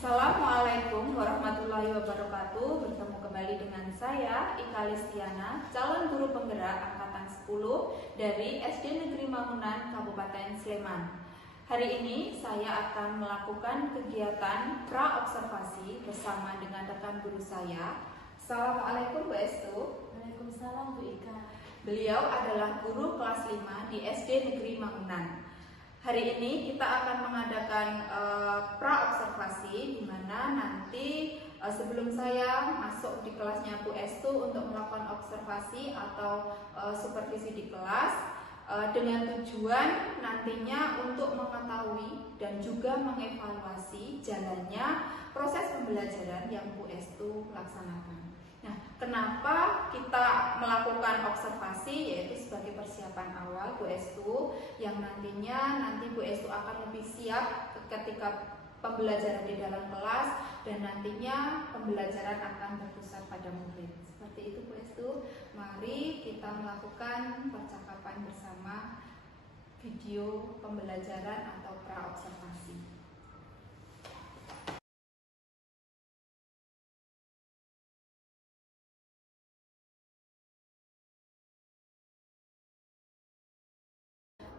Assalamualaikum warahmatullahi wabarakatuh. Bertemu kembali dengan saya Ika Listiana, calon guru penggerak angkatan 10 dari SD Negeri Mangunan, Kabupaten Sleman. Hari ini saya akan melakukan kegiatan pra-observasi bersama dengan rekan guru saya. Assalamualaikum Bu Estu. Waalaikumsalam Bu Ika. Beliau adalah guru kelas 5 di SD Negeri Mangunan. Hari ini kita akan mengadakan pra-observasi, di mana nanti sebelum saya masuk di kelasnya Bu Estu untuk melakukan observasi atau supervisi di kelas, dengan tujuan nantinya untuk mengetahui dan juga mengevaluasi jalannya proses pembelajaran yang Bu Estu laksanakan. Nah, kenapa kita melakukan observasi, yaitu sebagai persiapan awal Bu Estu, yang nantinya Bu Estu akan lebih siap ketika pembelajaran di dalam kelas, dan nantinya pembelajaran akan berpusat pada murid. Seperti itu Bu Estu. Mari kita melakukan percakapan bersama video pembelajaran atau pra-observasi.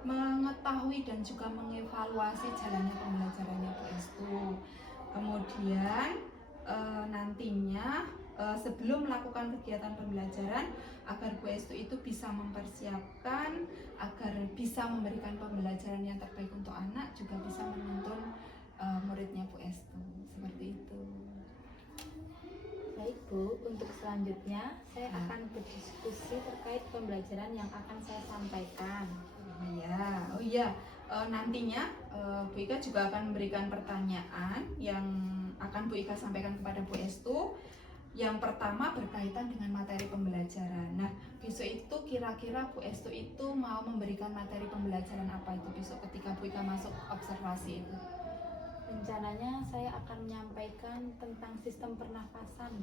Mengetahui dan juga mengevaluasi jalannya pembelajarannya Bu Estu. Kemudian nantinya sebelum melakukan kegiatan pembelajaran, agar Bu Estu itu bisa mempersiapkan, agar bisa memberikan pembelajaran yang terbaik untuk anak, juga bisa menuntun muridnya Bu Estu. Seperti itu. Baik Bu, untuk selanjutnya saya akan berdiskusi terkait pembelajaran yang akan saya sampaikan. Oh iya, nantinya Bu Ika juga akan memberikan pertanyaan yang akan Bu Ika sampaikan kepada Bu Estu. Yang pertama berkaitan dengan materi pembelajaran. Nah, besok itu kira-kira Bu Estu itu mau memberikan materi pembelajaran apa itu besok ketika Bu Ika masuk observasi itu? Rencananya saya akan menyampaikan tentang sistem pernafasan,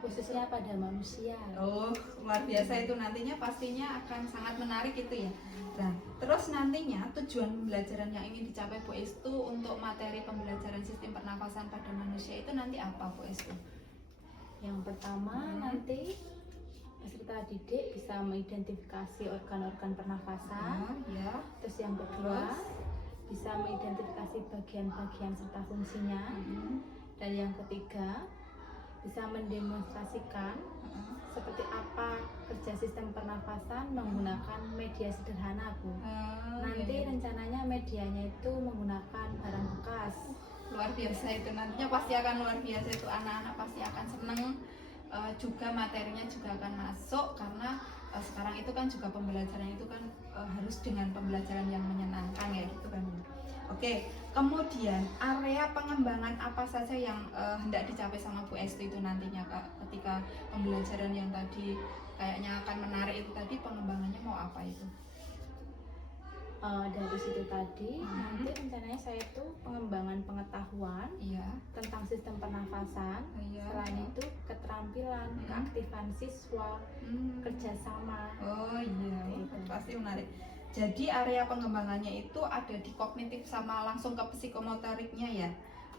khususnya pada manusia. Oh, luar biasa itu, nantinya pastinya akan sangat menarik itu ya. Nah, terus nantinya tujuan pembelajaran yang ingin dicapai Bu Estu untuk materi pembelajaran sistem pernafasan pada manusia itu nanti apa Bu Estu? Yang pertama, nanti peserta didik bisa mengidentifikasi organ-organ pernafasan. Terus yang kedua, bisa mengidentifikasi bagian-bagian serta fungsinya. Dan yang ketiga, bisa mendemonstrasikan seperti apa kerja sistem pernafasan menggunakan media sederhana Bu. Nanti rencananya medianya itu menggunakan barang bekas. Luar biasa itu, nantinya pasti akan luar biasa itu, anak-anak pasti akan seneng. Juga materinya juga akan masuk, karena sekarang itu kan juga pembelajaran itu kan harus dengan pembelajaran yang menyenangkan ya gitu kan. Oke, kemudian area pengembangan apa saja yang hendak dicapai sama Bu Estu itu nantinya Kak, ketika pembelajaran yang tadi kayaknya akan menarik itu tadi, pengembangannya mau apa itu? Dari situ tadi nanti rencananya saya itu pengembangan pengetahuan tentang sistem pernafasan. Selain itu keterampilan, keaktifan siswa, kerjasama. Oh iya, itu pasti menarik. Jadi area pengembangannya itu ada di kognitif sama langsung ke psikomotoriknya ya.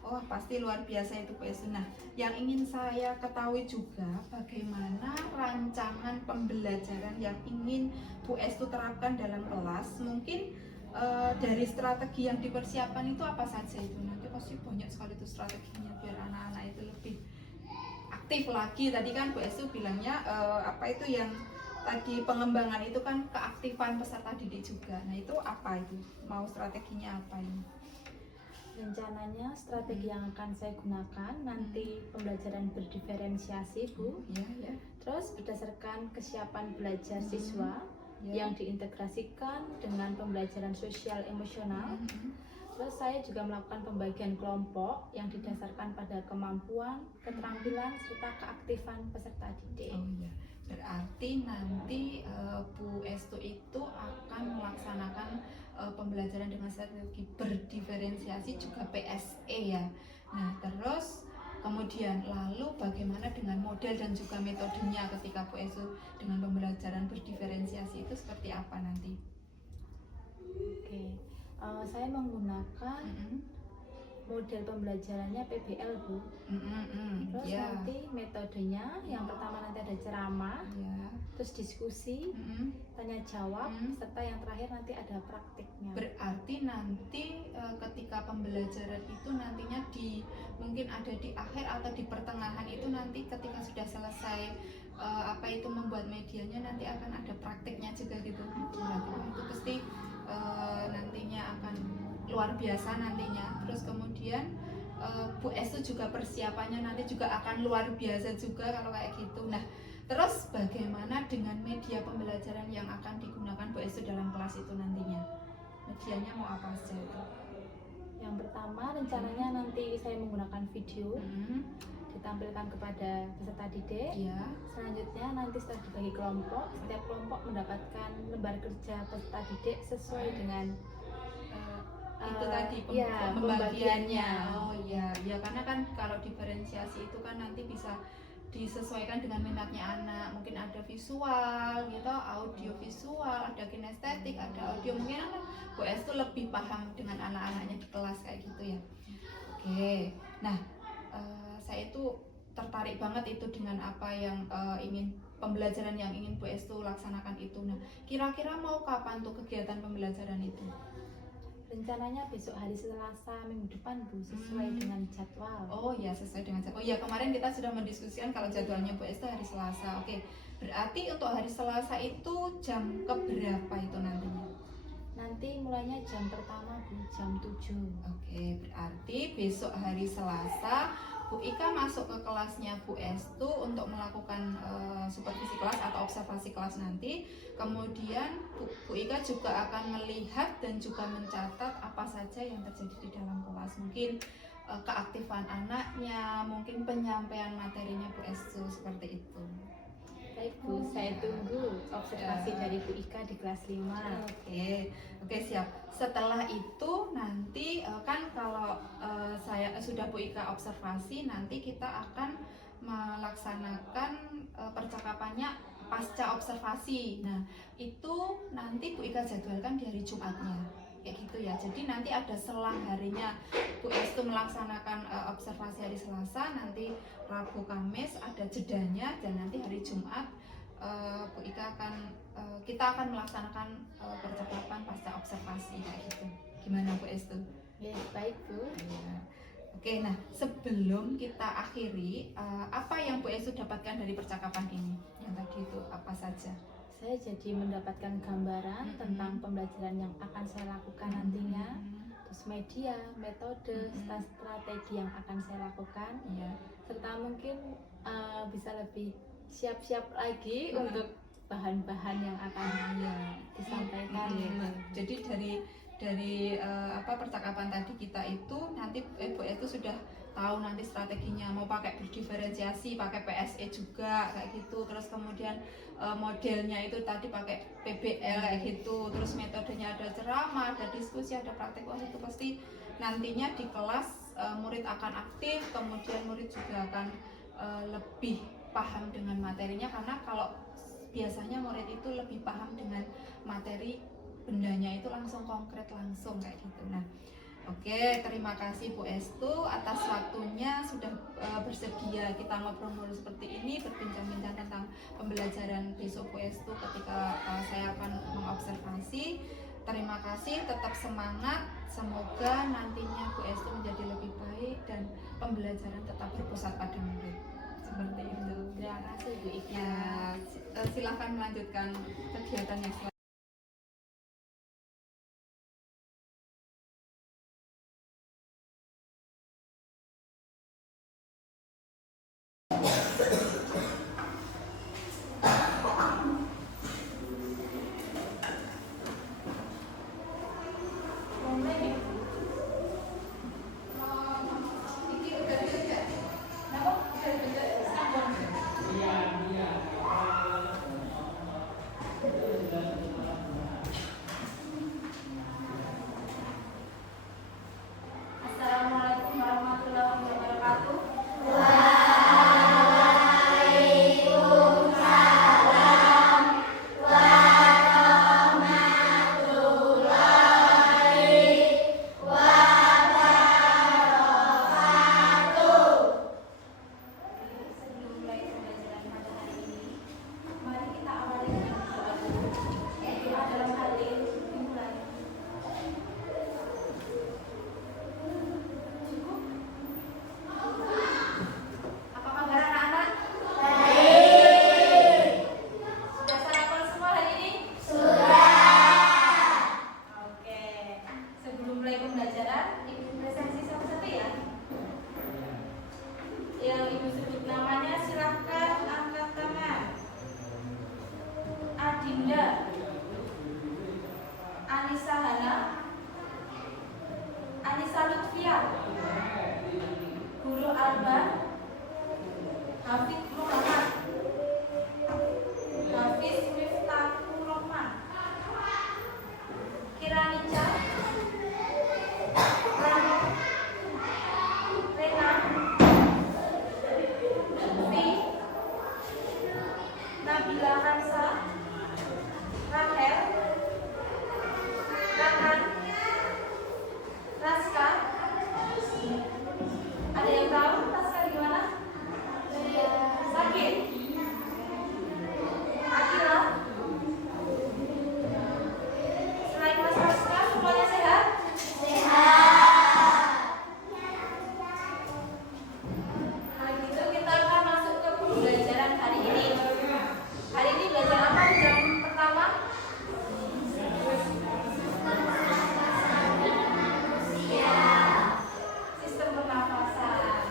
Oh, pasti luar biasa itu Bu Estu. Nah, yang ingin saya ketahui juga, bagaimana rancangan pembelajaran yang ingin Bu Estu terapkan dalam kelas. Mungkin dari strategi yang dipersiapkan itu apa saja itu? Nanti pasti banyak sekali itu strateginya biar anak-anak itu lebih aktif lagi. Tadi kan Bu Estu bilangnya apa itu yang tadi pengembangan itu kan keaktifan peserta didik juga. Nah, itu apa itu? Mau strateginya apa ini? Rencananya strategi yang akan saya gunakan nanti pembelajaran berdiferensiasi Bu. Terus berdasarkan kesiapan belajar siswa yang diintegrasikan dengan pembelajaran sosial emosional. Terus saya juga melakukan pembagian kelompok yang didasarkan pada kemampuan, keterampilan, serta keaktifan peserta didik. Oh iya, berarti nanti Bu Estu itu akan melaksanakan pembelajaran dengan strategi berdiferensiasi juga PSE ya. Nah, terus kemudian lalu bagaimana dengan model dan juga metodenya ketika Bu Estu dengan pembelajaran berdiferensiasi itu seperti apa nanti? Oke, saya menggunakan model pembelajarannya PBL Bu. Terus Ya. nanti metodenya yang pertama nanti ada ceramah, Ya. terus diskusi, tanya jawab, Mm. serta yang terakhir nanti ada praktiknya. Berarti nanti ketika pembelajaran itu nantinya mungkin ada di akhir atau di pertengahan itu, nanti ketika sudah selesai itu membuat medianya, nanti akan ada praktiknya juga gitu. Itu pasti nantinya akan luar biasa nantinya. Terus kemudian Bu Estu juga persiapannya nanti juga akan luar biasa juga kalau kayak gitu. Nah, terus bagaimana dengan media pembelajaran yang akan digunakan Bu Estu dalam kelas itu nantinya? Medianya mau apa saja itu? Yang pertama rencananya nanti saya menggunakan video ditampilkan kepada peserta didik. Iya. Selanjutnya nanti setelah dibagi kelompok, setiap kelompok mendapatkan lembar kerja peserta didik sesuai dengan Itu tadi pembagiannya. Oh iya, ya karena kan kalau diferensiasi itu kan nanti bisa disesuaikan dengan minatnya anak. Mungkin ada visual gitu, audio visual, ada kinestetik, ada audio. Mungkin kan Bu Estu lebih paham dengan anak-anaknya di kelas kayak gitu ya. Oke. Nah, saya itu tertarik banget itu dengan apa yang pembelajaran yang ingin Bu Estu laksanakan itu. Nah, kira-kira mau kapan tuh kegiatan pembelajaran itu? Rencananya besok hari Selasa minggu depan Bu, sesuai dengan jadwal. Oh ya, sesuai dengan jadwal. Oh ya, kemarin kita sudah mendiskusikan kalau jadwalnya Bu Estu hari Selasa. Oke, berarti untuk hari Selasa itu jam keberapa itu nantinya? Nanti mulainya jam pertama Bu, jam 7. Oke, berarti besok hari Selasa Bu Ika masuk ke kelasnya Bu Estu untuk melakukan supervisi kelas atau observasi kelas nanti. Kemudian Bu Ika juga akan melihat dan juga mencatat apa saja yang terjadi di dalam kelas. Mungkin keaktifan anaknya, mungkin penyampaian materinya Bu Estu, seperti itu. Baik Bu, saya tunggu observasi dari Bu Ika di kelas 5. Oke, siap. Setelah itu nanti kan kalau saya sudah Bu Ika observasi, nanti kita akan melaksanakan percakapannya pasca observasi. Nah, itu nanti Bu Ika jadwalkan di hari Jumatnya. Kayak gitu ya. Jadi nanti ada selang harinya Bu Estu melaksanakan observasi hari Selasa, nanti Rabu Kamis ada jedanya, dan nanti hari Jumat Bu Ika kita akan melaksanakan percakapan pasca observasi kayak gitu. Gimana Bu Estu? Ya, baik Bu. Ya. Oke, nah sebelum kita akhiri, apa yang Bu Estu dapatkan dari percakapan ini? Yang tadi itu apa saja? Saya jadi mendapatkan gambaran tentang pembelajaran yang akan saya lakukan nantinya, terus media, metode, strategi yang akan saya lakukan, serta mungkin bisa lebih siap-siap lagi untuk bahan-bahan yang akan disampaikan. Jadi dari percakapan tadi kita itu nanti Bu itu sudah tahu nanti strateginya, mau pakai berdiferensiasi, pakai PSE juga kayak gitu. Terus kemudian modelnya itu tadi pakai PBL kayak gitu. Terus metodenya ada ceramah, ada diskusi, ada praktek. Wah, itu pasti nantinya di kelas murid akan aktif, kemudian murid juga akan lebih paham dengan materinya, karena kalau biasanya murid itu lebih paham dengan materi, bendanya itu langsung konkret, langsung kayak gitu. Nah, oke, terima kasih Bu Estu atas waktunya sudah bersedia kita ngobrol-ngobrol seperti ini, berbincang-bincang tentang pembelajaran besok Bu Estu ketika saya akan mengobservasi. Terima kasih, tetap semangat. Semoga nantinya Bu Estu menjadi lebih baik dan pembelajaran tetap berpusat pada murid. Seperti itu. Terima kasih Bu Ika. Ya, silakan melanjutkan kegiatan yang selanjutnya. mulai pembelajaran, Ibu presentasi satu-satu ya. Yang Ibu sebut namanya silahkan angkat tangan. Adinda, Anissa Hana, Anissa Lutfia, Guru Alba, Hafid Muhammad, Hafiz Miftahul Rahman, Kiranica, Rano, Rena, Lutfi, Nabila Hansa, Rahel, Rakan, Raska. Ada yang tahu Raska gimana? Sakit. Akila. Selain Mas Raska, semuanya sehat? Kalau gitu kita akan masuk ke pembelajaran hari ini. Hari ini belajar apa jam pertama? Sistem pernafasan.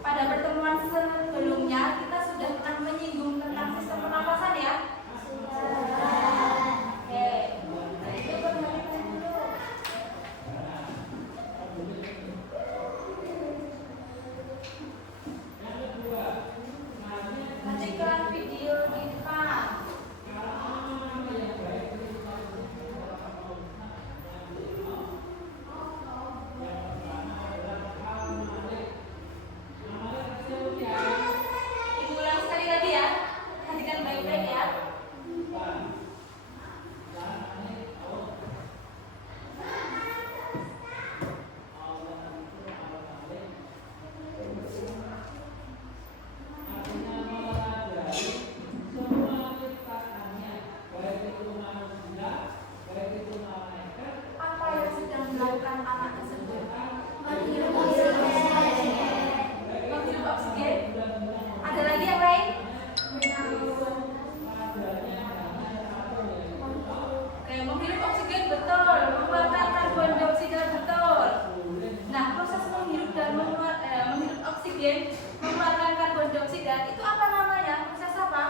Pada pertemuan sebelumnya kita sudah pernah menyinggung tentang sistem pernafasan ya? Oke. Itu perhatikan dulu. Matikan video di depan. Ibu ulang sekali lagi ya. Perhatikan baik-baik ya. Apa yang sedang dilakukan anak tersebut? Menghirup oksigen. Menghirup oksigen. Ada lagi yang lain? Oke, menghirup oksigen betul, mengeluarkan karbon dioksida betul. Nah, proses menghirup dan menghirup oksigen, mengeluarkan karbon dioksida itu apa namanya? Proses apa?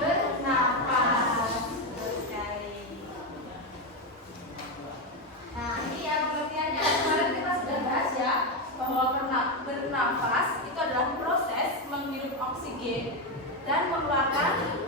Bernafas. Betul sekali. Nah, ini ya pengertiannya. Kemarin kita sudah bahas ya bahwa bernafas itu adalah proses menghirup oksigen dan mengeluarkan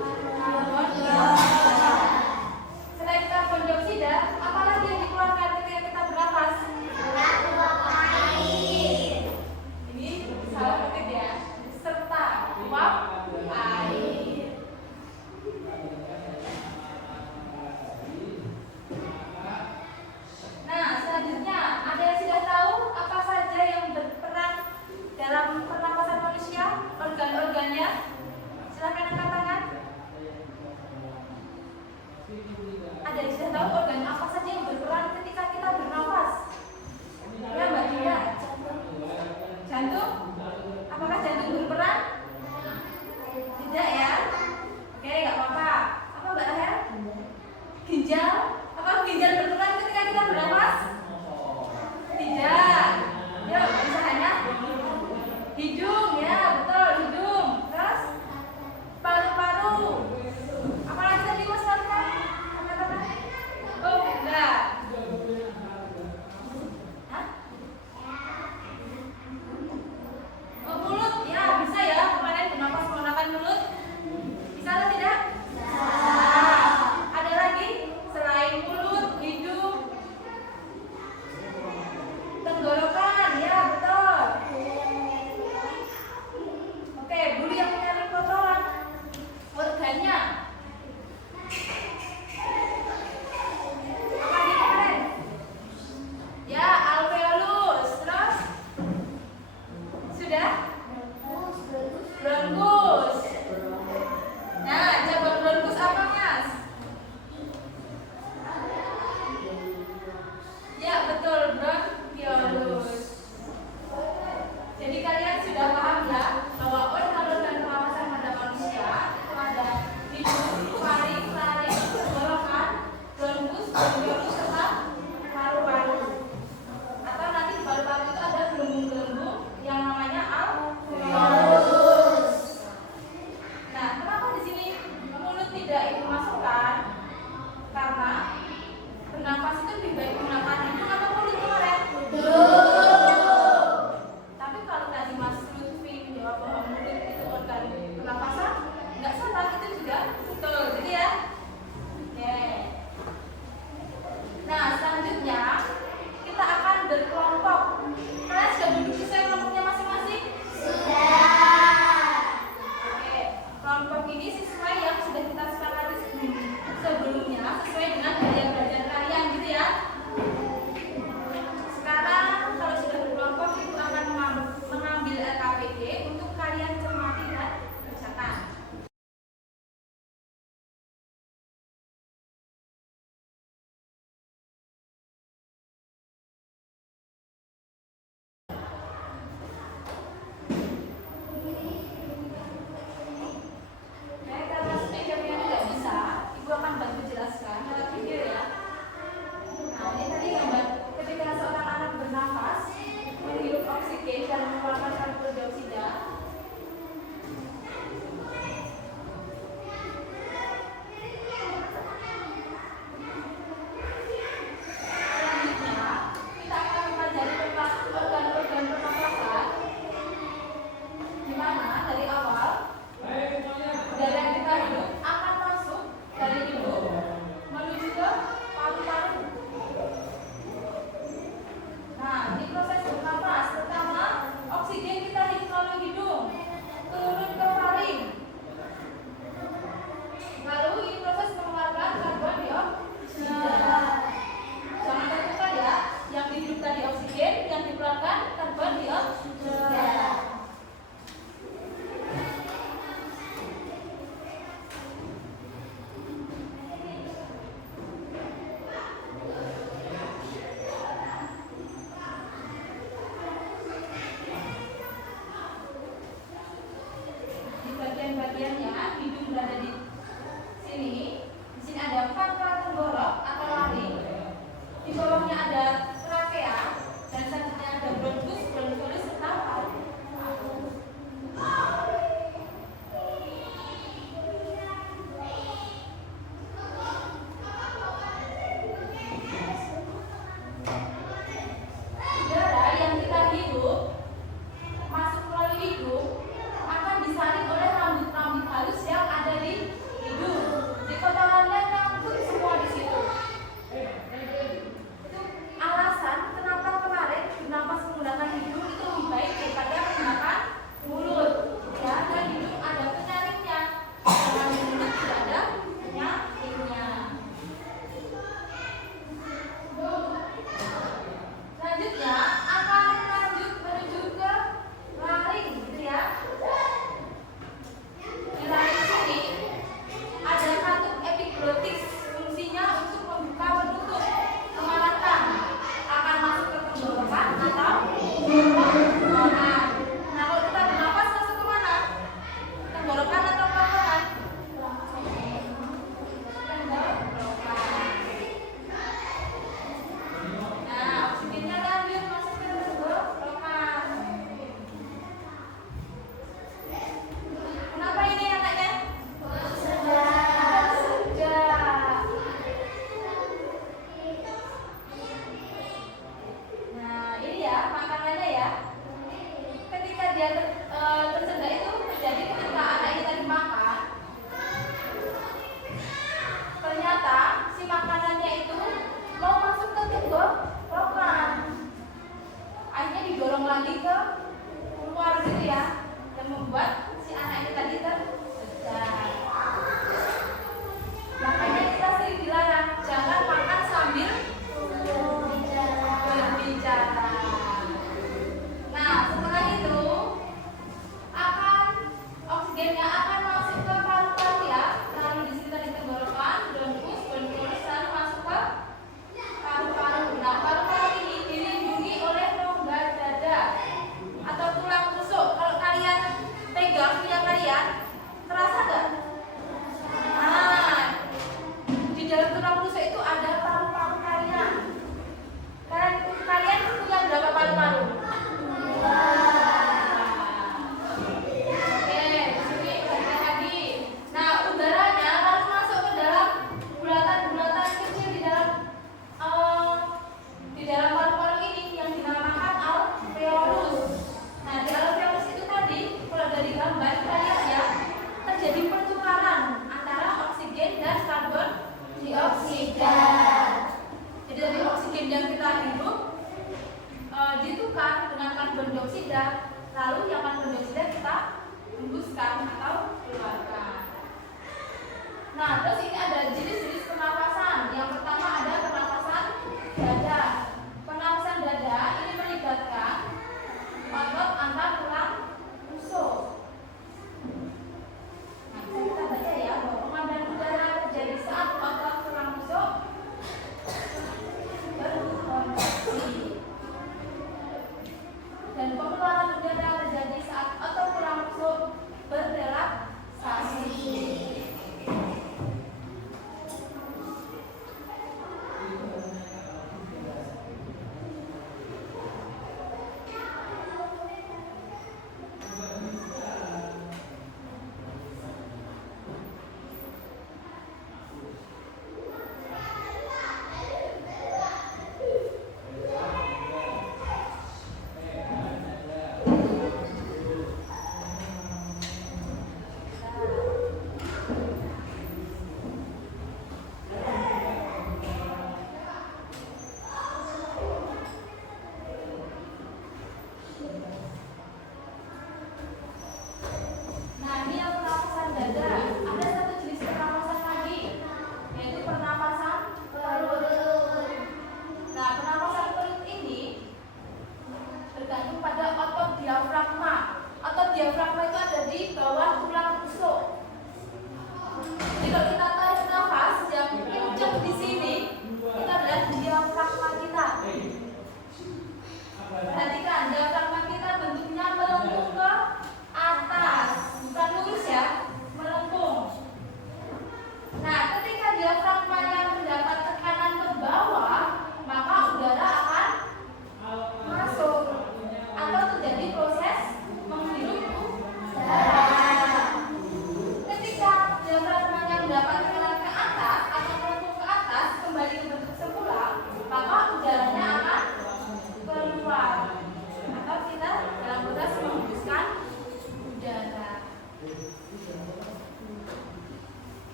sebelumnya sesuai dengan gaya belajar kalian gitu ya. Sekarang kalau sudah berkelompok itu akan mengambil LKPD untuk kalian cermati dan kerjakan. Karena speakernya tidak bisa, Ibu akan bantu jelaskan lewat video ya. Nah, ini tadi gambar ketika seorang anak bernafas, menghirup oksigen dan mengeluarkan karbon dioksida. Selanjutnya, kita akan mempelajari tentang organ-organ pernafasan, di mana dari awal udara yang kita hidup akan masuk dari hidung menuju ke paru-paru. Nah, di proses bernafas pertama oksigen kita hidup melalui hidung turun ke faring. Lalu ini proses mengeluarkan karbon dioksida. Jangan terlupa ya, yang dihirup tadi oksigen, yang dikeluarkan karbon dioksida. Di bagian-bagiannya hidung berada di sini. Di sini ada pangkal tenggorok atau laring. Di bawahnya ada trakea dan selanjutnya ada bronkus, bronchus serta paru. Udara yang kita hirup masuk melalui hidung akan disaring oleh rambut-rambut halus yang ada di hidung. Di kotorannya nyangkut semua di situ. Itu alasan kenapa kemarin bernapas menggunakan hidung itu lebih baik daripada menggunakan mulut. Ya, dan hidung ada penyaringnya. Dengan mulut tidak ada penyaringnya. Selanjutnya akan lanjut menuju ke laring, gitu ya. Di laring sini ada katup epiglotis, fungsinya untuk membuka penutup kemaluan, akan masuk ke tenggorokan atau kerongkongan. Nah, kalau kita bernafas masuk ke mana? Tenggorokan atau kerongkongan? Tenggorokan. Nah, oksigennya lanjut masuk ke tenggorokan. Kenapa ini anaknya? Sedap. Nah, ini ya makanannya ya. Ketika dia tersedak itu terjadi ketika anak ini tadi makan. Ternyata si makanannya itu mau masuk ke tenggorokan. Akhirnya didorong lagi ke keluar gitu ya, yang membuat si anak ini tadi tersedak. Makanya kita sering dilarang jangan makan sambil berbicara. Nah, setelah itu oksigennya akan masuk ke paru-paru ya. Lalu di sini tadi tenggorokan, bronkus, bronchus, lalu masuk ke paru-paru. Nah,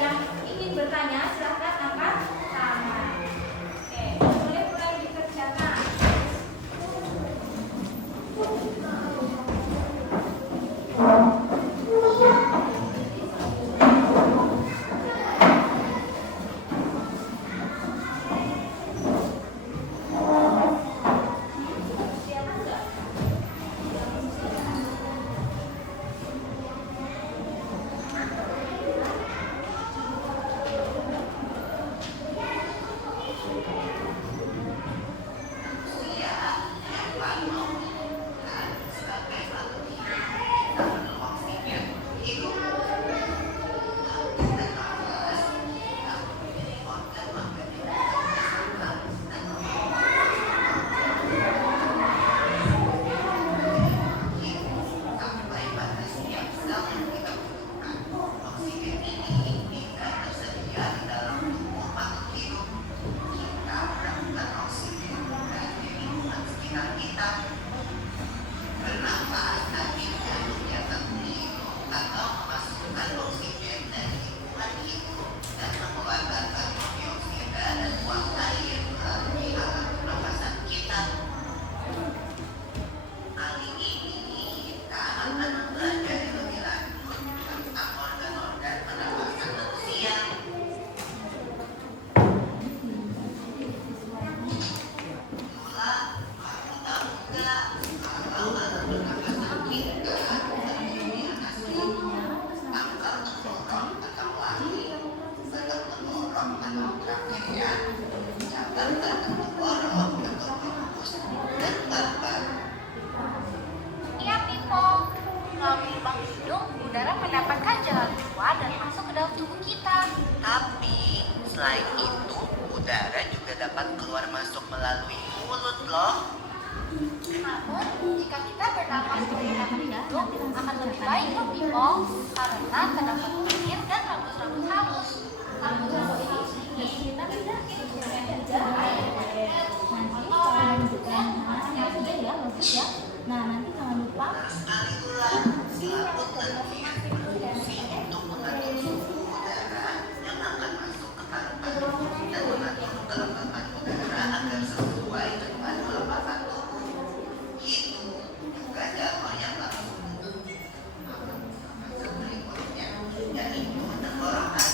Yang ingin bertanya silahkan angkat tangan. Oke, boleh mulai dikerjakan. Iya, Pipo. Melalui lubang hidung, udara mendapatkan jalan keluar dan masuk ke dalam tubuh kita. Tapi selain itu, udara juga dapat keluar masuk melalui mulut loh. Namun, jika kita bernapas menggunakan hidung, akan lebih baik loh, Pipo. Karena terdapat air dan rambut-rambut halus. Rambut-rambut ini kita tidak Nah, nanti jangan lupa Sekali pula, selaput lendir berfungsi untuk mengatur suhu udara yang akan masuk ke paru-paru dan mengatur kelembapan udara agar sesuai dengan kelembapan tubuh. Itu juga contoh yang langsung masuk berikutnya, yaitu tenggorokan.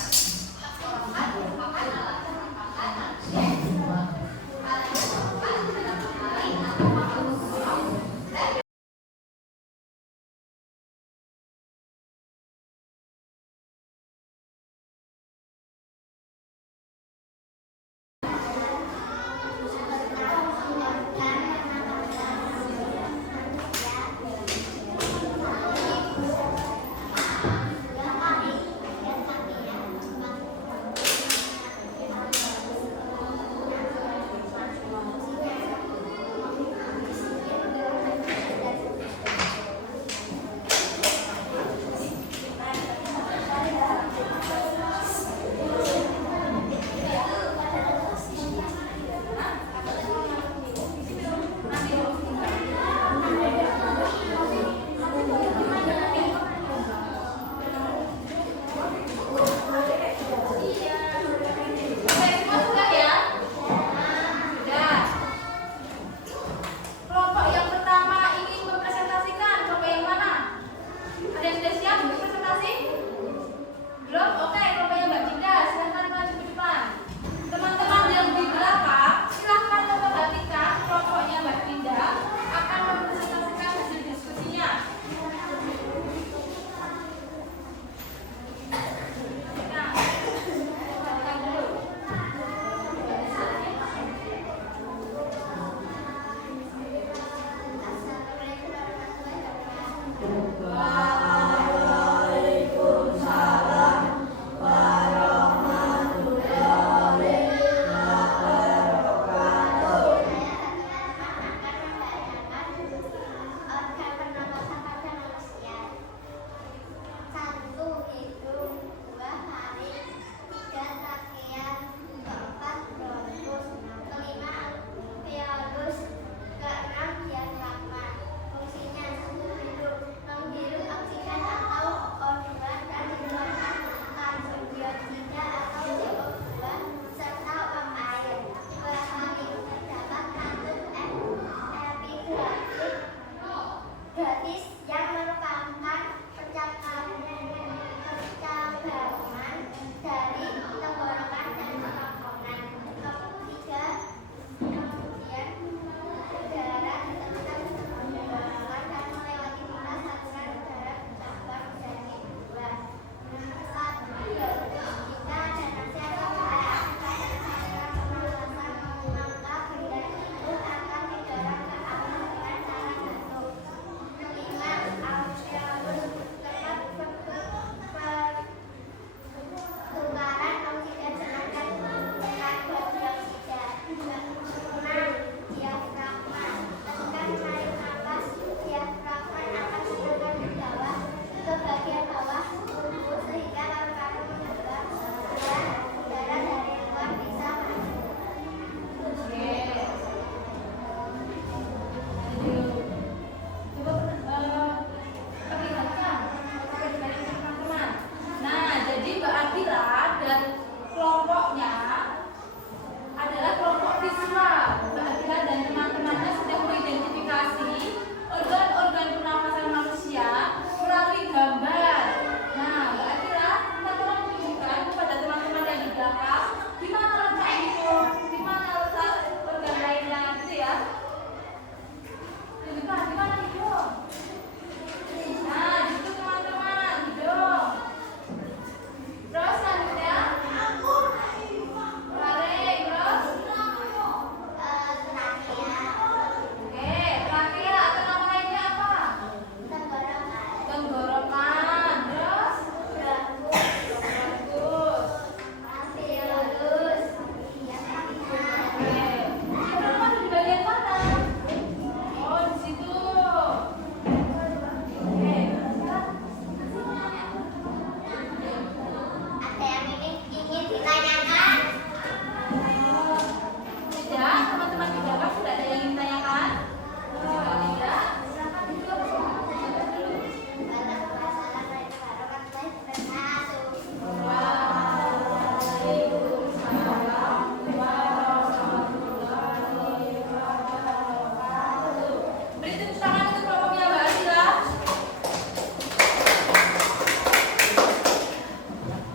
Beri tepuk tangan untuk kelompoknya Mbak Asila.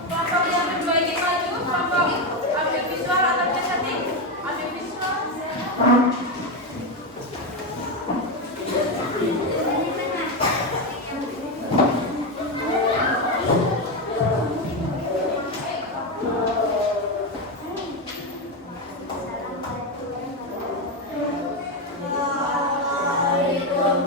Kelompok yang kedua ingin maju, kelompok ambil visual atau presenting, ambil visual. Waalaikumsalam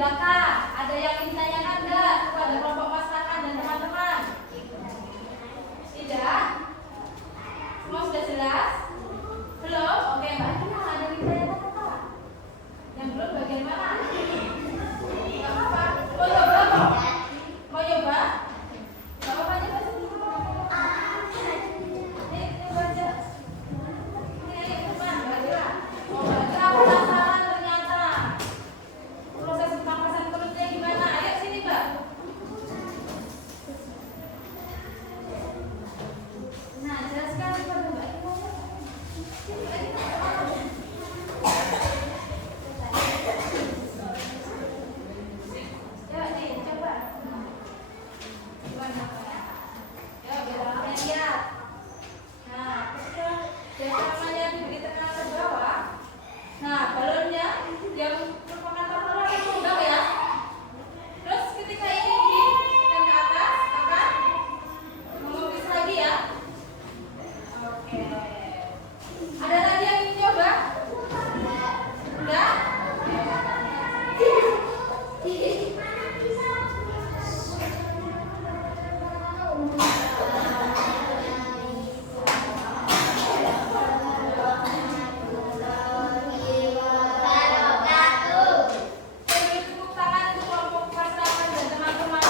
belakang. Ada yang ingin ditanyakan enggak kepada kelompok masyarakat dan teman-teman? Tidak? Semua sudah jelas? Belum? Oke, Mbak Ina, ada yang ditanyakan apa? Yang belum bagian mana? Enggak apa-apa. Mau coba kok? Mau coba? Enggak apa-apa aja Mbak. Ini baca. Ini depan, Mbak Ina. Oh, Mbak Ina penasaran ternyata. Proses pemangkasan perutnya gimana? Ayo sini, Mbak. Nah, jelaskan kepada Mbak Ina. Ya, nih, coba. Gimana? Ya, biar orang lihat. Nah, diafragmanya diberi tekanan ke bawah. Nah, balonnya yang merupakan tekanan ke tunggal ya. Terus ketika ini ditekan ke atas, akan mengubis lagi ya. Oke. Ada lagi yang ingin coba? Enggak? Saya beri tepuk tangan untuk kelompok pasangan dan teman-teman.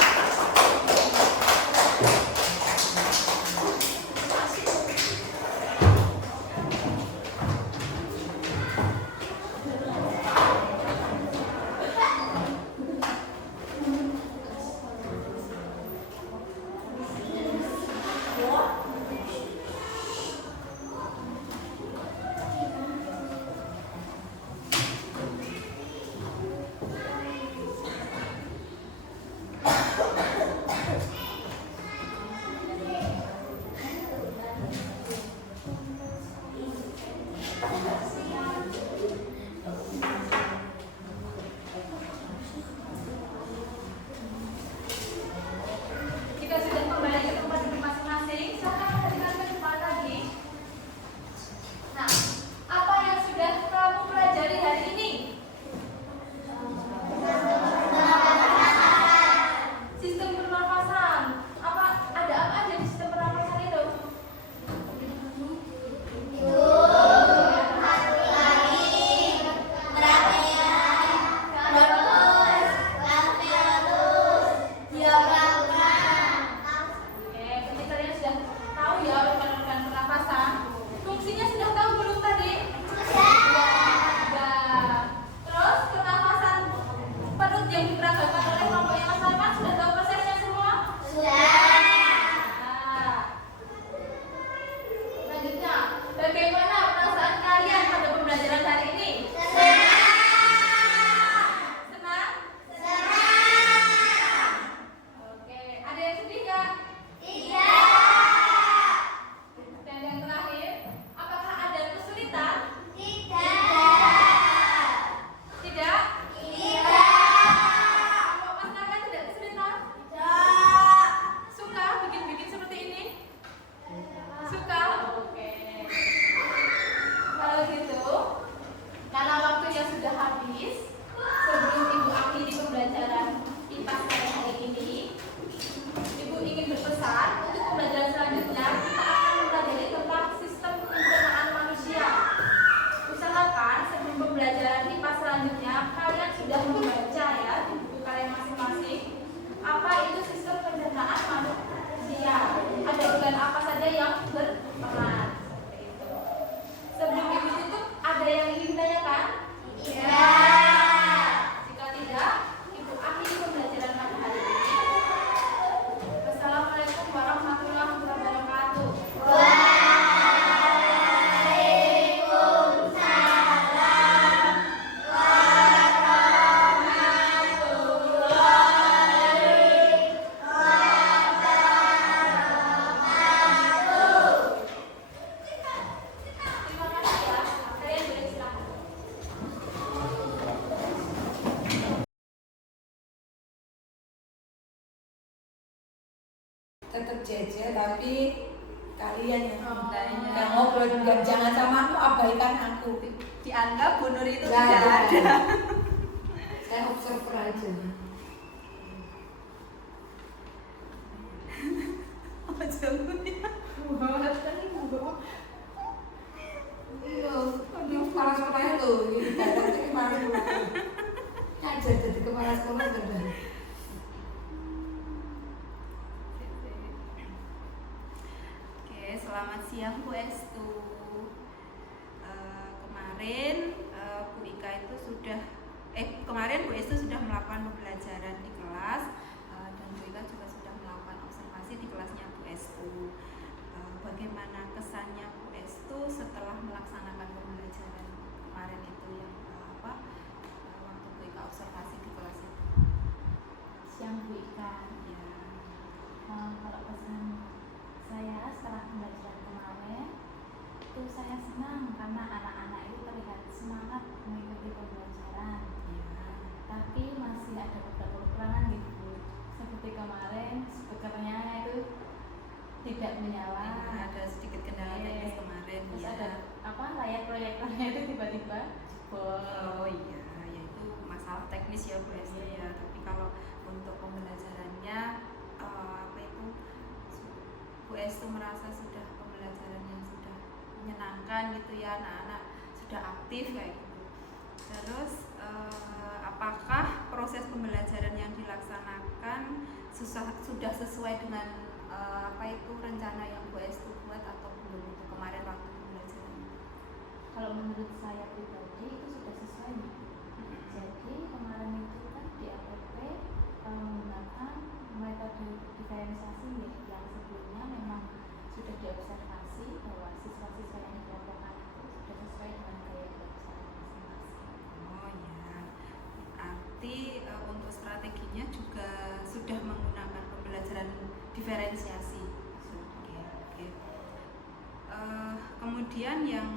Jika sudah kembali ke tempat duduk masing-masing, silakan perhatikan ke depan lagi. Nah, apa yang sudah kamu pelajari hari ini? Sistem pernafasan. Ada apa aja di sistem pernafasan itu? Oke, berarti kalian sudah tahu ya organ-organ pernafasan. Fungsinya sudah tahu belum tadi? Sudah. Terus pernafasan perut yang diperagakan oleh kelompok yang masyarakat sudah tahu prosesnya semua? Nah, selanjutnya, bagaimana perasaan kalian pada pembelajaran hari ini? Senang? Oke, ada yang sedih nggak? Dan yang terakhir, apakah ada kesulitan? Tidak? Kelompok masyarakat tidak kesulitan? Suka bikin-bikin seperti ini? Suka? Oke. Kalau gitu, karena waktunya sudah habis, sebelum Ibu akhiri pembelajaran IPA pada hari ini, Ibu ingin berpesan untuk pembelajaran selanjutnya kita akan mempelajari tentang sistem pencernaan manusia. Usahakan sebelum pembelajaran IPA selanjutnya kalian sudah membaca ya di buku kalian masing-masing apa itu sistem pencernaan manusia. Ada organ apa saja yang berperan seperti itu. Sebelum Ibu tutup, ada yang ingin ditanyakan? Jika tidak, Ibu akhiri pembelajaran pada hari ini. Wassalamualaikum warahmatullahi wabarakatuh. Terima kasih ya. Kalian boleh silakan. Tetap Cece, tapi kalian yang ngobrol dan jangan sama aku abaikan aku. Dianggap Bu Nur itu Nggak tidak ada. ada. kayak observer aja. Apa jalurnya? Iya, ini kepala sekolah itu, ini datang ke kepala sekolah. Ngajar jadi kepala sekolah kan. Oke, selamat siang Bu Estu. Kemarin Bu Ika itu kemarin Bu Estu sudah melakukan pembelajaran di kelas dan Bu Ika juga sudah melakukan observasi di kelasnya Bu Estu. Bagaimana kesannya Bu Estu setelah melaksanakan pembelajaran kemarin itu yang waktu Bu Ika observasi di kelas itu? Siang Bu Ika. Ya. Kalau pesan saya setelah pembelajaran kemarin itu saya senang karena anak-anak itu terlihat semangat mengikuti pembelajaran. Tapi masih ada beberapa kekurangan gitu. Seperti kemarin speakernya itu tidak menyala. Ada sedikit kendala teknis kemarin. Terus Ya. ada layar proyektornya itu tiba-tiba jebol. Oh iya, yaitu masalah teknis ya Bu Estu ya. Tapi kalau untuk pembelajarannya Bu Estu merasa sudah pembelajaran yang sudah menyenangkan gitu ya, anak-anak sudah aktif kayak gitu. Terus apakah proses pembelajaran yang dilaksanakan sudah sesuai dengan rencana yang Bu Estu buat atau belum itu kemarin waktu pembelajaran? Kalau menurut saya pribadi itu sudah sesuai. Jadi kemarin itu kan di APP menggunakan metode diferensiasi yang sebelumnya memang sudah diobservasi bahwa siswa-siswa yang dikelompokkan itu sudah sesuai dengan gaya belajar masing-masing. Oh ya, arti untuk strateginya juga sudah menggunakan pembelajaran diferensiasi. Oke. Kemudian yang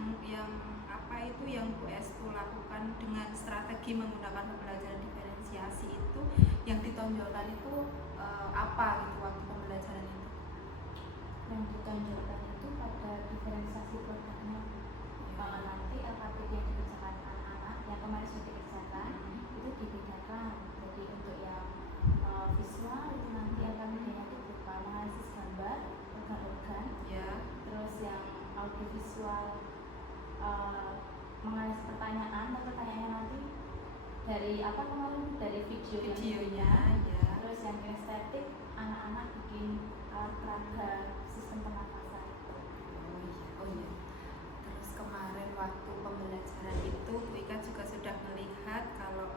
Bu Estu lakukan dengan strategi menggunakan pembelajaran diferensiasi itu yang ditonjolkan itu apa gitu waktu pembelajaran itu? Yang ditonjolkan itu pada diferensiasi produknya. Kalau nanti LKPD yang dikerjakan anak-anak yang kemarin sudah dikerjakan itu dibedakan. Jadi untuk yang visual itu nanti LKPD-nya itu berupa analisis gambar organ-organ. Ya. Terus yang audiovisual menganalisis pertanyaan, tapi pertanyaannya nanti dari videonya. Ya. Terus yang kinestetik anak-anak bikin alat peraga sistem pernapasan. Oh iya. Terus kemarin waktu pembelajaran itu Bu Ika juga sudah melihat kalau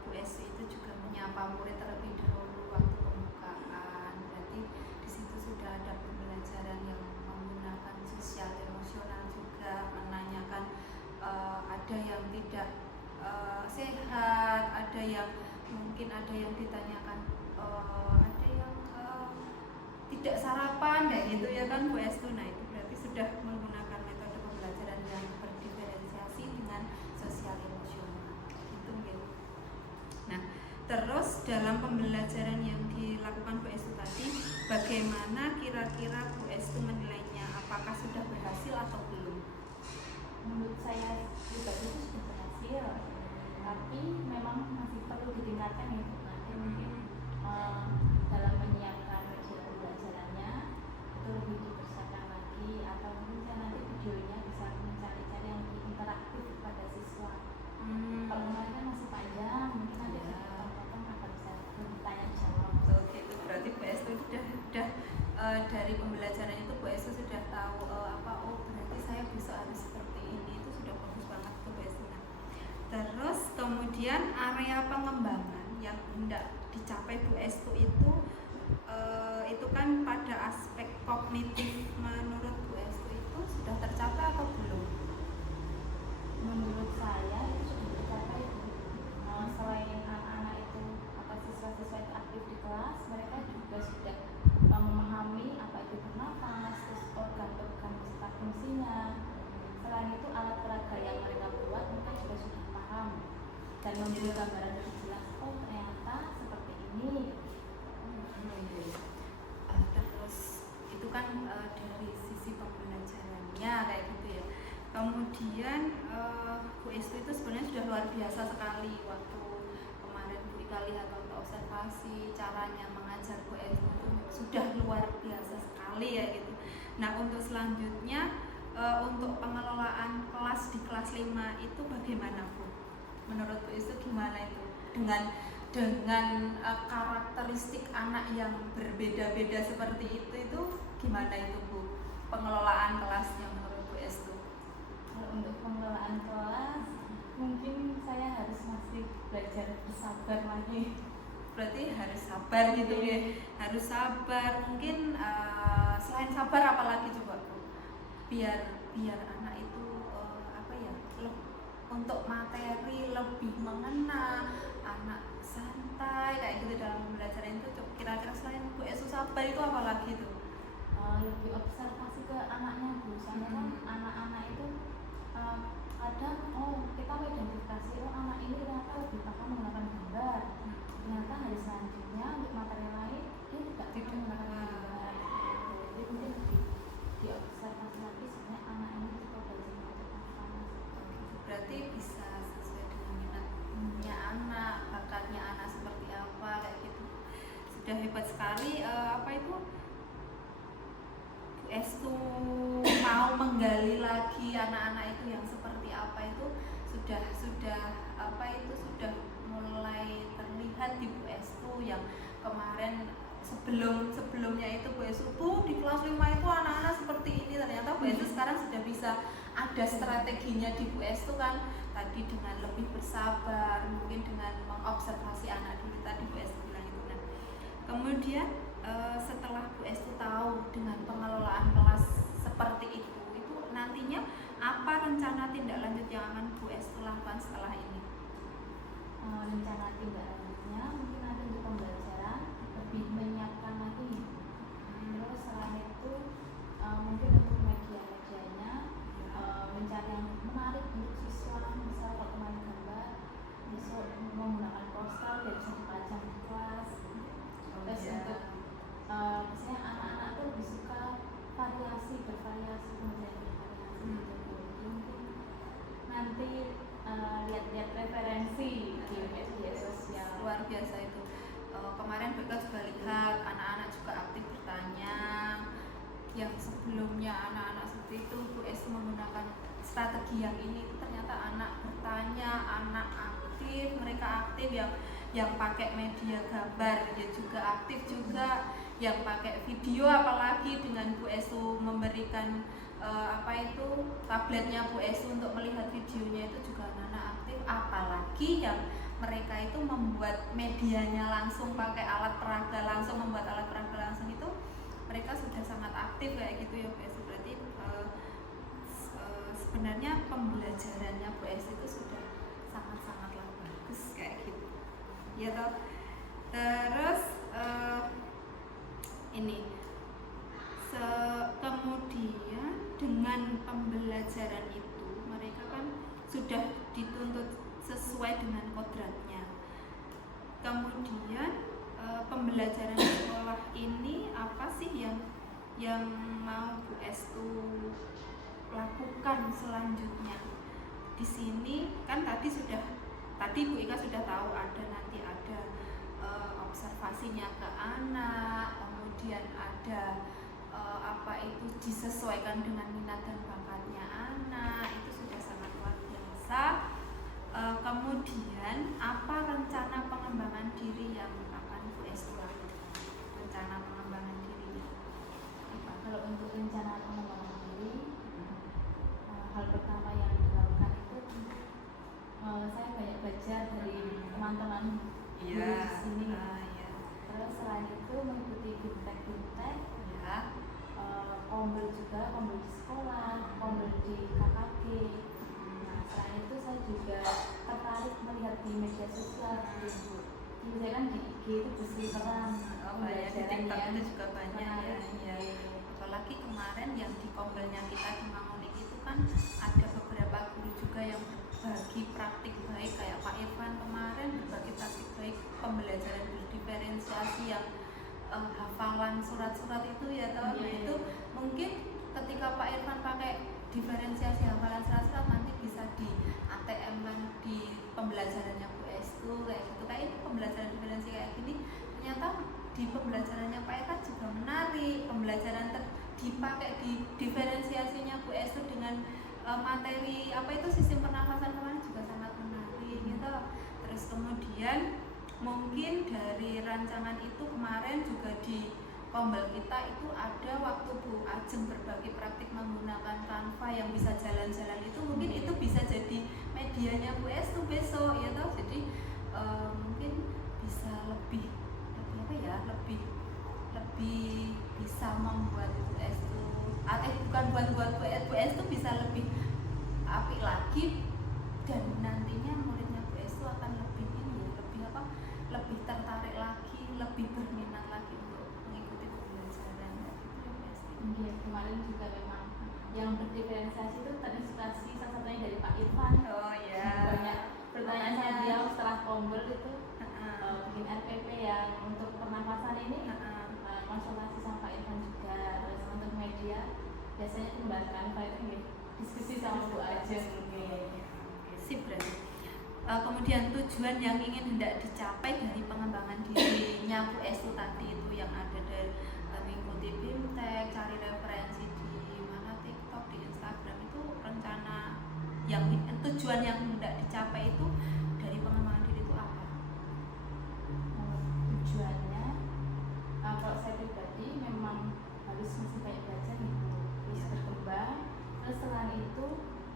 Bu Estu itu juga menyapa murid terlebih dahulu waktu pembukaan. Berarti di situ sudah ada pembelajaran yang menggunakan sosial emosional juga, menanyakan ada yang tidak sehat, ada yang mungkin ada yang ditanyakan ada yang tidak sarapan kayak gitu ya kan Bu Estu. Nah itu berarti sudah menggunakan metode pembelajaran yang berdiferensiasi dengan sosial emosional gitu gitu. Nah terus dalam pembelajaran yang dilakukan Bu Estu tadi, bagaimana kira-kira Bu Estu menilainya, apakah sudah berhasil atau belum? Menurut saya pribadi itu sudah berhasil, tapi memang masih perlu ditingkatkan ya. Nanti mungkin dalam menyiapkan media pembelajarannya itu lebih dipersiapkan lagi, atau mungkin saya nanti videonya bisa mencari-cari yang lebih interaktif pada siswa. Kalau kemarin kan masih panjang, mungkin nanti dipotong-potong agar bisa bertanya jawab. Oke, itu berarti Bu Estu sudah dari pembelajaran itu Bu Estu sudah tahu berarti saya bisa harus seperti ini. Itu sudah bagus banget tuh Bu Estu. Terus kemudian area pengembangan yang hendak dicapai Bu Estu itu kan pada aspek kognitif, menurut Bu Estu itu sudah tercapai atau belum? Menurut saya itu sudah tercapai. Selain anak-anak itu atau siswa-siswa itu aktif di kelas, mereka juga sudah memahami apa itu bernafas, terus organ-organ beserta fungsinya. Selain itu alat peraga yang mereka buat mereka juga sudah paham dan memberi gambaran lebih jelas. Oh ternyata seperti ini. Terus itu kan evaluasi caranya mengajar Bu Estu itu sudah luar biasa sekali ya gitu. Nah untuk selanjutnya untuk pengelolaan kelas di kelas 5 itu bagaimana Bu? Menurut Bu Estu gimana itu? Dengan karakteristik anak yang berbeda-beda seperti itu gimana itu Bu? Pengelolaan kelasnya menurut Bu Estu? Kalau untuk pengelolaan kelas mungkin saya harus masih belajar bersabar lagi. Berarti harus sabar gitu ya, harus sabar. Mungkin selain sabar apalagi coba Bu? Biar anak itu untuk materi lebih mengena, anak santai kayak gitu dalam pembelajaran itu. Kira-kira selain Bu Estu sabar itu apalagi tuh? Lebih observasi ke anaknya Bu, soalnya kan anak-anak itu kadang kita identifikasi anak ini ternyata lebih paham menggunakan gambar, ternyata hari selanjutnya untuk materi lain dia tidak paham menggunakan gambar. Jadi mungkin diobservasi lagi sebenarnya anak ini kita belajar untuk apa. Berarti bisa sesuai dengan minatnya anak, bakatnya anak seperti apa kayak gitu. Sudah hebat sekali. Bu Estu mau menggali lagi anak-anak itu yang seperti apa itu sudah mulai terlihat di Bu Estu yang kemarin sebelumnya itu Bu Estu di kelas 5 itu anak-anak seperti ini. Ternyata Bu Estu sekarang sudah bisa ada strateginya di Bu Estu kan, tadi dengan lebih bersabar, mungkin dengan mengobservasi anak dulu tadi Bu Estu bilang itu. Nah, kemudian setelah Bu Estu tahu dengan pengelolaan kelas seperti itu nantinya apa rencana tindak lanjut yang akan Bu Estu lakukan setelah ini? Rencana tindak lanjutnya mungkin nanti untuk pembelajaran lebih menyiapkan lagi. Terus selain itu mungkin untuk media-medianya mencari yang menarik untuk siswa, misalnya kalau kemarin gambar besok menggunakan poster biar bisa dipajang di kelas. Terus untuk misalnya anak-anak tuh lebih suka bervariasi gitu. Mungkin nanti lihat-lihat referensi di media sosial. Luar biasa itu. Kemarin BK juga lihat anak-anak juga aktif bertanya. Yang sebelumnya anak-anak seperti itu Bu Estu menggunakan strategi yang ini, ternyata anak bertanya, anak aktif, mereka aktif yang pakai media gambar dia juga aktif juga, yang pakai video apalagi dengan Bu Estu memberikan tabletnya Bu Estu untuk melihat videonya itu juga anak-anak aktif, apalagi yang mereka itu membuat medianya langsung pakai alat peraga langsung, membuat alat peraga langsung itu mereka sudah sangat aktif kayak gitu ya Bu Estu. Berarti sebenarnya pembelajarannya Bu Estu itu sudah sangat-sangatlah bagus kayak gitu ya toh. Terus kemudian dengan pembelajaran itu mereka kan sudah dituntut sesuai dengan kodratnya. Kemudian pembelajaran di sekolah ini apa sih yang mau Bu Estu lakukan selanjutnya? Di sini kan tadi Bu Ika sudah tahu nanti ada observasinya ke anak, kemudian ada disesuaikan dengan minat dan bakatnya anak, itu sudah sangat luar biasa. Kemudian apa rencana pengembangan diri yang akan Bu Estu lakukan? Rencana pengembangan dirinya apa? Kalau untuk rencana pengembangan diri, hal pertama yang dilakukan itu saya banyak belajar dari teman-teman guru di sini. Terus selain itu mengikuti fintech, kombel juga, kombel di sekolah, kombel di KKG. Nah, selain itu saya juga tertarik melihat di media sosial. Misalnya kan di IG itu berseliweran pembelajaran itu juga banyak ya. Apalagi kemarin yang di kombelnya kita di Mangunik itu kan ada beberapa guru juga yang berbagi praktik baik, kayak Pak Irfan kemarin berbagi praktik baik pembelajaran berdiferensiasi yang hafalan surat-surat itu ya toh. Nah itu mungkin ketika Pak Irfan pakai diferensiasi hafalan surat-surat nanti bisa di ATM kan di pembelajarannya Bu Estu kayak gitu. Kayak ini pembelajaran diferensiasi kayak gini di pembelajarannya Pak Eka juga menarik, pembelajaran dipakai di diferensiasinya Bu Estu dengan materi apa itu sistem pernafasan kemarin juga sangat menarik gitu. Terus kemudian mungkin dari rancangan itu kemarin juga di Kombel kita itu ada waktu Bu Ajeng berbagi praktik menggunakan Canva yang bisa jalan-jalan itu, mungkin itu bisa jadi medianya Bu Estu besok ya toh. Jadi mungkin bisa lebih apa ya, lebih bisa membuat Bu Estu bukan buat Bu Estu bisa lebih apik lagi, dan nantinya muridnya Bu Estu akan lebih lebih tertarik lagi, lebih berminat lagi untuk mengikuti pembelajaran gitu ya Bu Estu. Iya, kemarin juga memang yang berdiferensiasi itu terinspirasi salah satunya dari Pak Irfan. Oh ya. Banyak pertanyaan saya beliau setelah Kombel itu bikin RPP yang untuk pernafasan ini konsultasi sama Pak Irfan juga. Terus untuk media biasanya menggunakan Pak itu diskusi sama Bu Ajeng. Sip berarti. Kemudian tujuan yang ingin hendak dicapai dari pengembangan dirinya Bu Estu tadi itu yang ada dari mengikuti BIMTEK, cari referensi di mana TikTok, di Instagram, itu rencana yang tujuan yang hendak dicapai itu dari pengembangan diri itu apa? Tujuannya kalau saya pribadi memang harus masih banyak belajar gitu, terus berkembang. Terus selain itu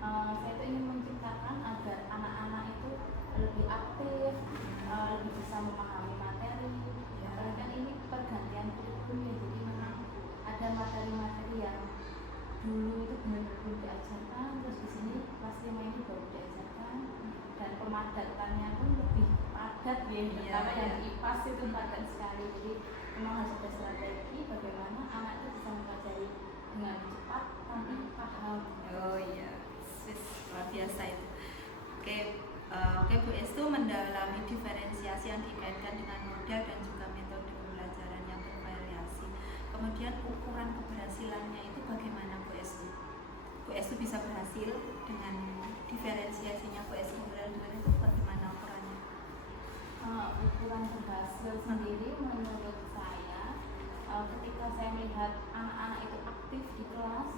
saya itu ingin menciptakan agar anak-anak itu lebih aktif, lebih bisa memahami materi. Karena kan ini pergantian kurikulum ya, jadi memang ada materi-materi yang dulu itu benar-benar belum diajarkan, terus di sini kelas 5 ini baru diajarkan, dan pemadatannya pun lebih padat ya, terutama yang di IPAS itu padat sekali. Jadi memang harus ada strategi bagaimana anak itu bisa mempelajari dengan cepat tapi paham. Oh iya, luar biasa itu. Oke Bu Estu mendalami diferensiasi yang dikaitkan dengan model dan juga metode pembelajaran yang bervariasi. Kemudian ukuran keberhasilannya itu bagaimana Bu Estu? Bu Estu bisa berhasil dengan diferensiasinya Bu Estu model itu bagaimana ukurannya? Ukuran berhasil sendiri menurut saya ketika saya melihat anak-anak itu aktif di kelas,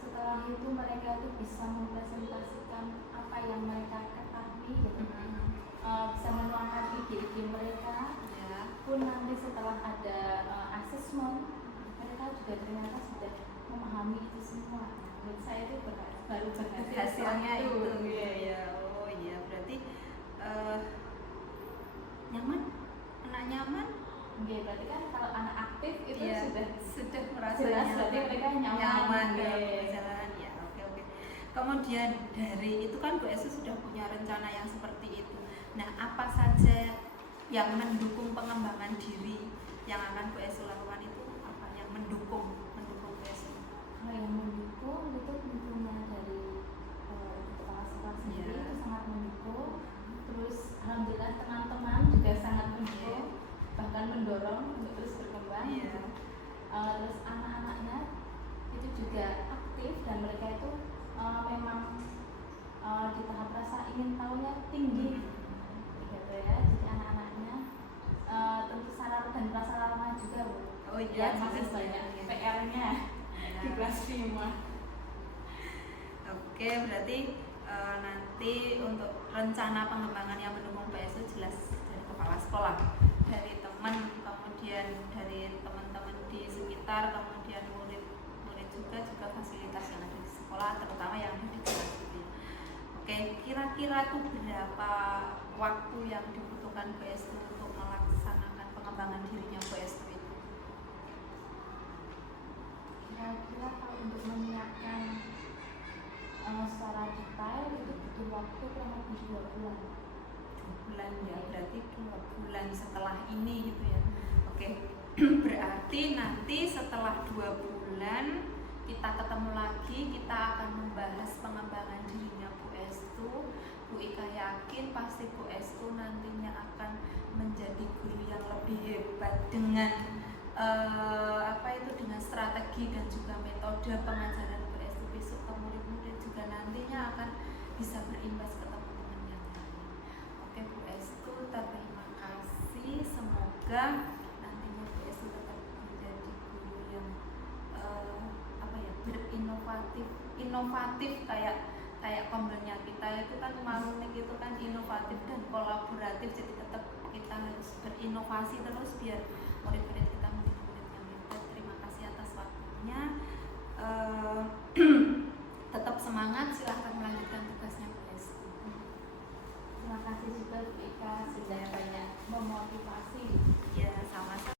setelah itu mereka itu bisa mempresentasikan apa yang mereka ketahui gitu. Bisa menuangkan ide-ide mereka, pun nanti setelah ada asesmen mereka juga ternyata sudah memahami itu semua. Menurut saya itu baru berhasil Hasilnya itu. Iya. Oh iya, berarti nyaman, anak nyaman. Oke, berarti kan kalau anak aktif itu sudah merasa jelas berarti mereka nyaman dalam perjalanan ya. Oke. Kemudian dari itu kan Bu Estu sudah punya rencana yang seperti itu. Nah, apa saja yang mendukung pengembangan diri yang akan Bu Estu lakukan itu? Apa yang mendukung Bu Estu? Kalau yang mendukung itu tentunya dari kepala sekolah sendiri itu sangat mendukung. Terus alhamdulillah teman-teman juga sangat mendukung, bahkan mendorong untuk terus berkembang. Terus anak-anaknya itu juga aktif dan mereka itu memang di tahap rasa ingin tahunya tinggi gitu ya. Jadi anak-anaknya tentu sarana dan prasarana juga Bu. Oh iya, masih banyak PR-nya di kelas 5. Oke, berarti nanti untuk rencana pengembangan yang mendukung Bu Estu jelas dari kepala sekolah, dari teman, kemudian dari teman-teman di sekitar, kemudian murid juga fasilitas yang ada di sekolah, terutama yang ada di kelas gitu ya. Oke, kira-kira tuh berapa waktu yang dibutuhkan Bu Estu untuk melaksanakan pengembangan dirinya Bu Estu itu? Kira-kira kalau untuk menyiapkan secara detail itu butuh waktu kurang lebih 2 bulan. 2 bulan ya, berarti 2 bulan setelah ini gitu ya. Oke, berarti nanti setelah 2 bulan kita ketemu lagi, kita akan membahas pengembangan dirinya Bu Estu. Bu Ika yakin pasti Bu Estu nantinya akan menjadi guru yang lebih hebat dengan dengan strategi dan juga metode pengajaran Bu Estu besok ke murid-murid juga nantinya akan bisa berimbas ke teman-teman yang lain. Oke Bu Estu, terima kasih. Semoga nantinya inovatif kayak pembelnya kita itu kan Malunik itu kan inovatif dan kolaboratif, jadi tetap kita harus berinovasi terus biar murid-murid kita menjadi murid yang hebat. Terima kasih atas waktunya. Tetap semangat, silahkan melanjutkan tugasnya Bu Esti. Terima kasih juga Bu Ika sudah banyak memotivasi. Ya, sama-sama.